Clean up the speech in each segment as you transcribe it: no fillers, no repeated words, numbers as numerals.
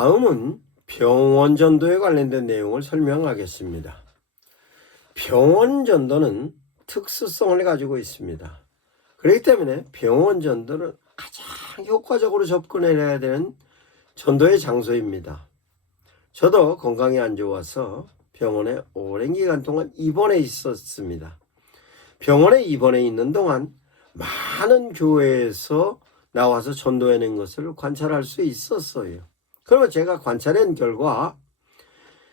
다음은 병원 전도에 관련된 내용을 설명하겠습니다. 병원 전도는 특수성을 가지고 있습니다. 그렇기 때문에 병원 전도는 가장 효과적으로 접근해야 되는 전도의 장소입니다. 저도 건강이 안 좋아서 병원에 오랜 기간 동안 입원해 있었습니다. 병원에 입원해 있는 동안 많은 교회에서 나와서 전도하는 것을 관찰할 수 있었어요. 그러면 제가 관찰한 결과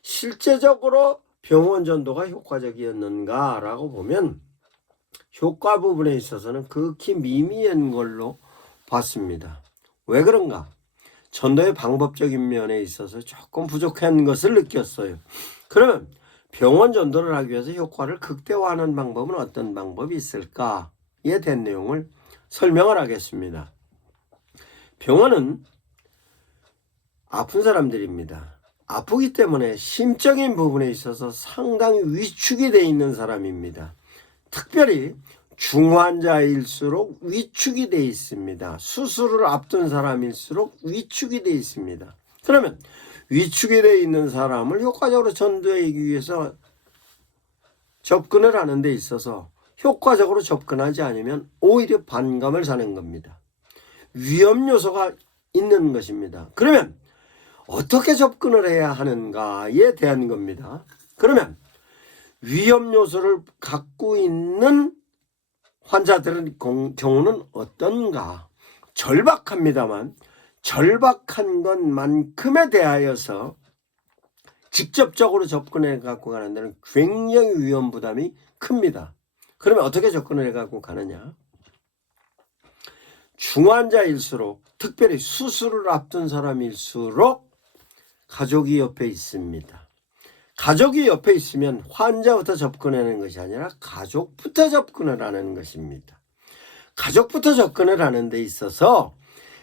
실제적으로 병원 전도가 효과적이었는가라고 보면 효과 부분에 있어서는 극히 미미한 걸로 봤습니다. 왜 그런가? 전도의 방법적인 면에 있어서 조금 부족한 것을 느꼈어요. 그러면 병원 전도를 하기 위해서 효과를 극대화하는 방법은 어떤 방법이 있을까에 대한 내용을 설명을 하겠습니다. 병원은 아픈 사람들입니다. 아프기 때문에 심적인 부분에 있어서 상당히 위축이 되어 있는 사람입니다. 특별히 중환자일수록 위축이 되어 있습니다. 수술을 앞둔 사람일수록 위축이 되어 있습니다. 그러면 위축이 되어 있는 사람을 효과적으로 전도하기 위해서 접근을 하는 데 있어서 효과적으로 접근하지 않으면 오히려 반감을 사는 겁니다. 위험 요소가 있는 것입니다. 그러면 어떻게 접근을 해야 하는가에 대한 겁니다. 그러면 위험 요소를 갖고 있는 환자들의 경우는 어떤가? 절박합니다만 절박한 것만큼에 대하여서 직접적으로 접근해 갖고 가는 데는 굉장히 위험 부담이 큽니다. 그러면 어떻게 접근해 갖고 가느냐? 중환자일수록 특별히 수술을 앞둔 사람일수록 가족이 옆에 있습니다. 가족이 옆에 있으면 환자부터 접근하는 것이 아니라 가족부터 접근을 하는 것입니다. 가족부터 접근을 하는 데 있어서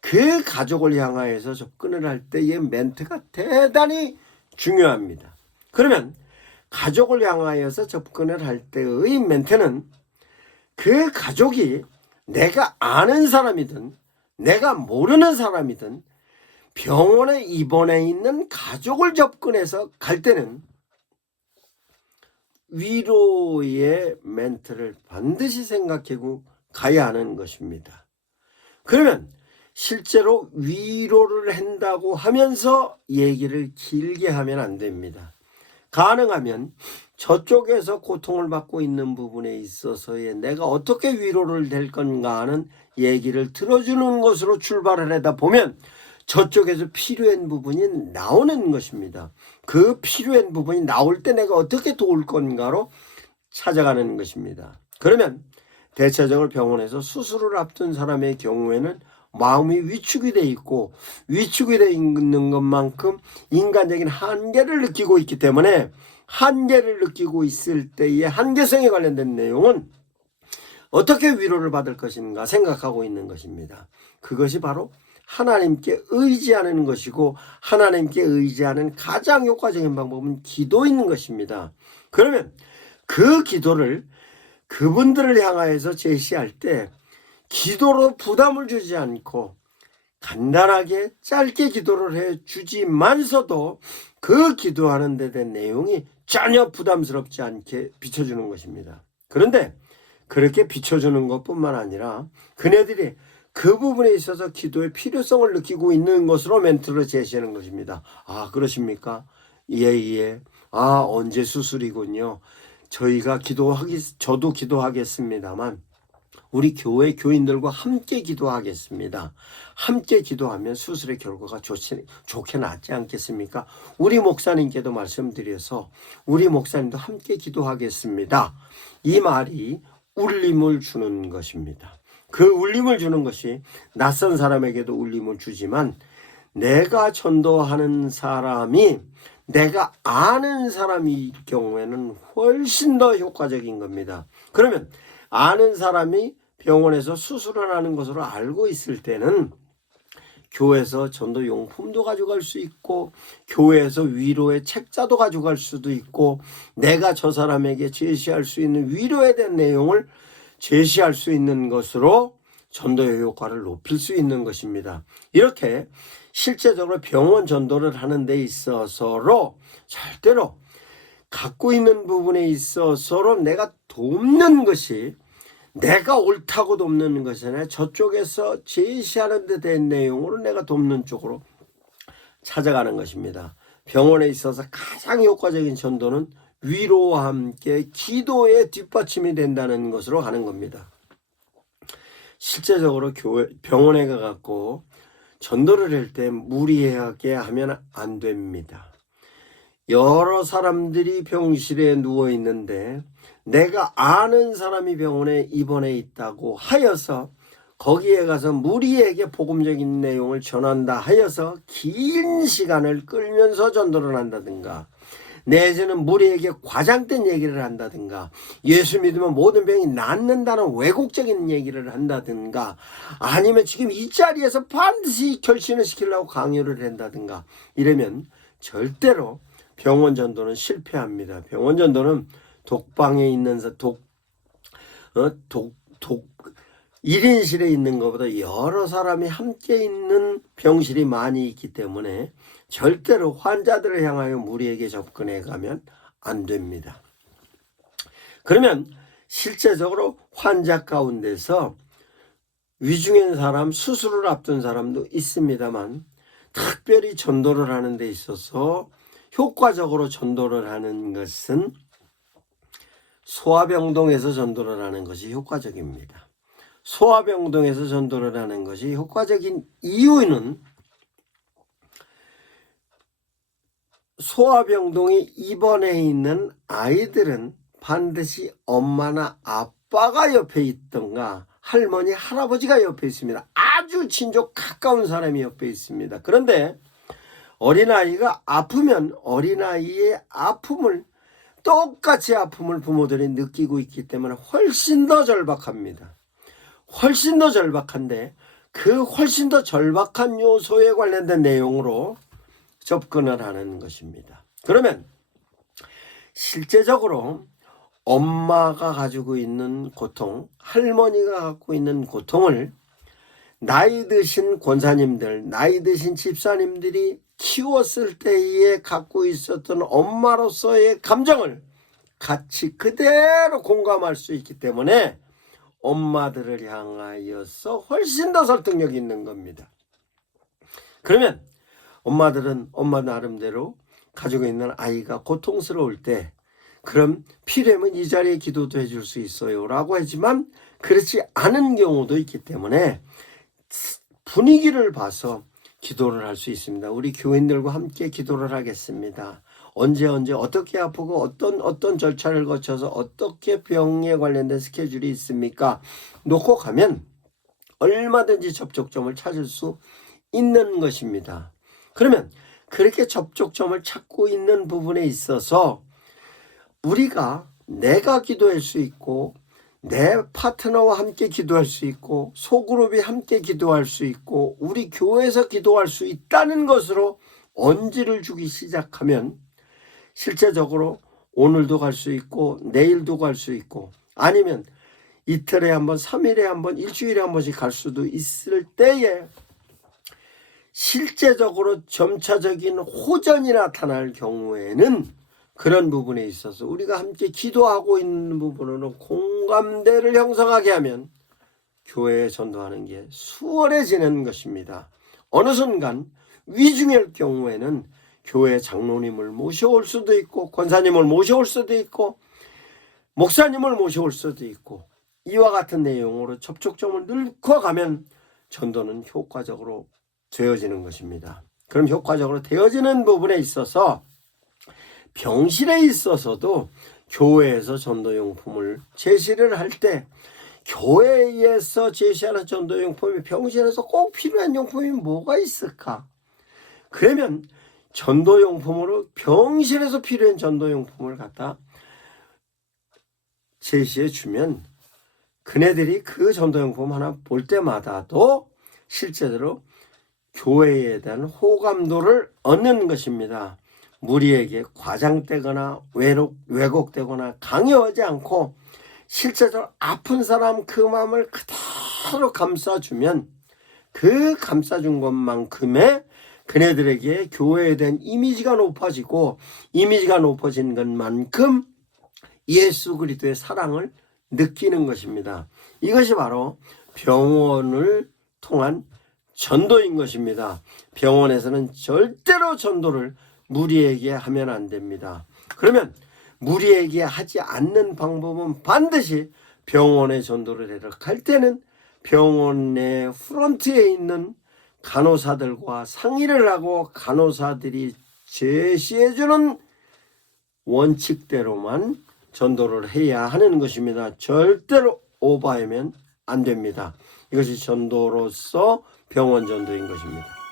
그 가족을 향하여서 접근을 할 때의 멘트가 대단히 중요합니다. 그러면 가족을 향하여서 접근을 할 때의 멘트는 그 가족이 내가 아는 사람이든 내가 모르는 사람이든 병원에 입원해 있는 가족을 접근해서 갈 때는 위로의 멘트를 반드시 생각하고 가야 하는 것입니다. 그러면 실제로 위로를 한다고 하면서 얘기를 길게 하면 안 됩니다. 가능하면 저쪽에서 고통을 받고 있는 부분에 있어서의 내가 어떻게 위로를 될 건가 하는 얘기를 들어주는 것으로 출발을 하다 보면 저쪽에서 필요한 부분이 나오는 것입니다. 그 필요한 부분이 나올 때 내가 어떻게 도울 건가로 찾아가는 것입니다. 그러면 대체적으로 병원에서 수술을 앞둔 사람의 경우에는 마음이 위축이 돼 있고 위축이 돼 있는 것만큼 인간적인 한계를 느끼고 있기 때문에 한계를 느끼고 있을 때의 한계성에 관련된 내용은 어떻게 위로를 받을 것인가 생각하고 있는 것입니다. 그것이 바로 하나님께 의지하는 것이고 하나님께 의지하는 가장 효과적인 방법은 기도인 것입니다. 그러면 그 기도를 그분들을 향하여서 제시할 때 기도로 부담을 주지 않고 간단하게 짧게 기도를 해 주지만서도 그 기도하는 데 대한 내용이 전혀 부담스럽지 않게 비춰주는 것입니다. 그런데 그렇게 비춰주는 것뿐만 아니라 그네들이 그 부분에 있어서 기도의 필요성을 느끼고 있는 것으로 멘트를 제시하는 것입니다. 아, 그러십니까? 예. 아, 언제 수술이군요. 저도 기도하겠습니다만 우리 교회 교인들과 함께 기도하겠습니다. 함께 기도하면 수술의 결과가 좋게 낫지 않겠습니까? 우리 목사님께도 말씀드려서 우리 목사님도 함께 기도하겠습니다. 이 말이 울림을 주는 것입니다. 그 울림을 주는 것이 낯선 사람에게도 울림을 주지만 내가 전도하는 사람이 내가 아는 사람일 경우에는 훨씬 더 효과적인 겁니다. 그러면 아는 사람이 병원에서 수술을 하는 것으로 알고 있을 때는 교회에서 전도용품도 가져갈 수 있고 교회에서 위로의 책자도 가져갈 수도 있고 내가 저 사람에게 제시할 수 있는 위로에 대한 내용을 제시할 수 있는 것으로 전도의 효과를 높일 수 있는 것입니다. 이렇게 실제적으로 병원 전도를 하는 데 있어서로 절대로 갖고 있는 부분에 있어서로 내가 돕는 것이 내가 옳다고 돕는 것이 아니라 저쪽에서 제시하는 데 대한 내용으로 내가 돕는 쪽으로 찾아가는 것입니다. 병원에 있어서 가장 효과적인 전도는 위로와 함께 기도의 뒷받침이 된다는 것으로 가는 겁니다. 실제적으로 병원에 가갖고 전도를 할 때 무리하게 하면 안 됩니다. 여러 사람들이 병실에 누워 있는데 내가 아는 사람이 병원에 입원해 있다고 하여서 거기에 가서 무리에게 복음적인 내용을 전한다 하여서 긴 시간을 끌면서 전도를 한다든가, 내지는 무리에게 과장된 얘기를 한다든가, 예수 믿으면 모든 병이 낫는다는 왜곡적인 얘기를 한다든가, 아니면 지금 이 자리에서 반드시 결신을 시키려고 강요를 한다든가, 이러면 절대로 병원 전도는 실패합니다. 병원 전도는 독방에 있는 1인실에 있는 것보다 여러 사람이 함께 있는 병실이 많이 있기 때문에 절대로 환자들을 향하여 무리에게 접근해 가면 안 됩니다. 그러면 실제적으로 환자 가운데서 위중한 사람, 수술을 앞둔 사람도 있습니다만, 특별히 전도를 하는 데 있어서 효과적으로 전도를 하는 것은 소아병동에서 전도를 하는 것이 효과적입니다. 소아병동에서 전도를 하는 것이 효과적인 이유는 소아병동에 입원해 있는 아이들은 반드시 엄마나 아빠가 옆에 있던가 할머니, 할아버지가 옆에 있습니다. 아주 친족 가까운 사람이 옆에 있습니다. 그런데 어린아이가 아프면 어린아이의 아픔을, 똑같이 아픔을 부모들이 느끼고 있기 때문에 훨씬 더 절박합니다. 훨씬 더 절박한데 그 훨씬 더 절박한 요소에 관련된 내용으로 접근을 하는 것입니다. 그러면 실제적으로 엄마가 가지고 있는 고통, 할머니가 갖고 있는 고통을 나이 드신 권사님들, 나이 드신 집사님들이 키웠을 때에 갖고 있었던 엄마로서의 감정을 같이 그대로 공감할 수 있기 때문에 엄마들을 향하여서 훨씬 더 설득력이 있는 겁니다. 그러면 엄마들은 엄마 나름대로 가지고 있는 아이가 고통스러울 때 그럼 필요하면 이 자리에 기도도 해줄 수 있어요 라고 하지만 그렇지 않은 경우도 있기 때문에 분위기를 봐서 기도를 할 수 있습니다. 우리 교인들과 함께 기도를 하겠습니다. 언제 어떻게 아프고 어떤 절차를 거쳐서 어떻게 병에 관련된 스케줄이 있습니까? 놓고 가면 얼마든지 접촉점을 찾을 수 있는 것입니다. 그러면 그렇게 접촉점을 찾고 있는 부분에 있어서 우리가 내가 기도할 수 있고 내 파트너와 함께 기도할 수 있고 소그룹이 함께 기도할 수 있고 우리 교회에서 기도할 수 있다는 것으로 언지를 주기 시작하면 실제적으로 오늘도 갈 수 있고 내일도 갈 수 있고 아니면 이틀에 한 번, 3일에 한 번, 일주일에 한 번씩 갈 수도 있을 때에 실제적으로 점차적인 호전이 나타날 경우에는 그런 부분에 있어서 우리가 함께 기도하고 있는 부분으로 공감대를 형성하게 하면 교회에 전도하는 게 수월해지는 것입니다. 어느 순간 위중할 경우에는 교회 장로님을 모셔올 수도 있고 권사님을 모셔올 수도 있고 목사님을 모셔올 수도 있고 이와 같은 내용으로 접촉점을 늘고 가면 전도는 효과적으로 되어지는 것입니다. 그럼 효과적으로 되어지는 부분에 있어서 병실에 있어서도 교회에서 전도용품을 제시를 할 때 교회에서 제시하는 전도용품이 병실에서 꼭 필요한 용품이 뭐가 있을까? 그러면 전도용품으로 병실에서 필요한 전도용품을 갖다 제시해 주면 그네들이 그 전도용품 하나 볼 때마다도 실제로 교회에 대한 호감도를 얻는 것입니다. 무리에게 과장되거나 왜곡되거나 강요하지 않고 실제적으로 아픈 사람 그 마음을 그대로 서로 감싸주면 그 감싸준 것만큼의 그네들에게 교회에 대한 이미지가 높아지고, 이미지가 높아진 것만큼 예수 그리스도의 사랑을 느끼는 것입니다. 이것이 바로 병원을 통한 전도인 것입니다. 병원에서는 절대로 전도를 무리에게 하면 안 됩니다. 그러면 무리에게 하지 않는 방법은 반드시 병원에 전도를 해라 할 때는 병원의 프런트에 있는 간호사들과 상의를 하고 간호사들이 제시해주는 원칙대로만 전도를 해야 하는 것입니다. 절대로 오버하면 안 됩니다. 이것이 전도로서 병원 전도인 것입니다.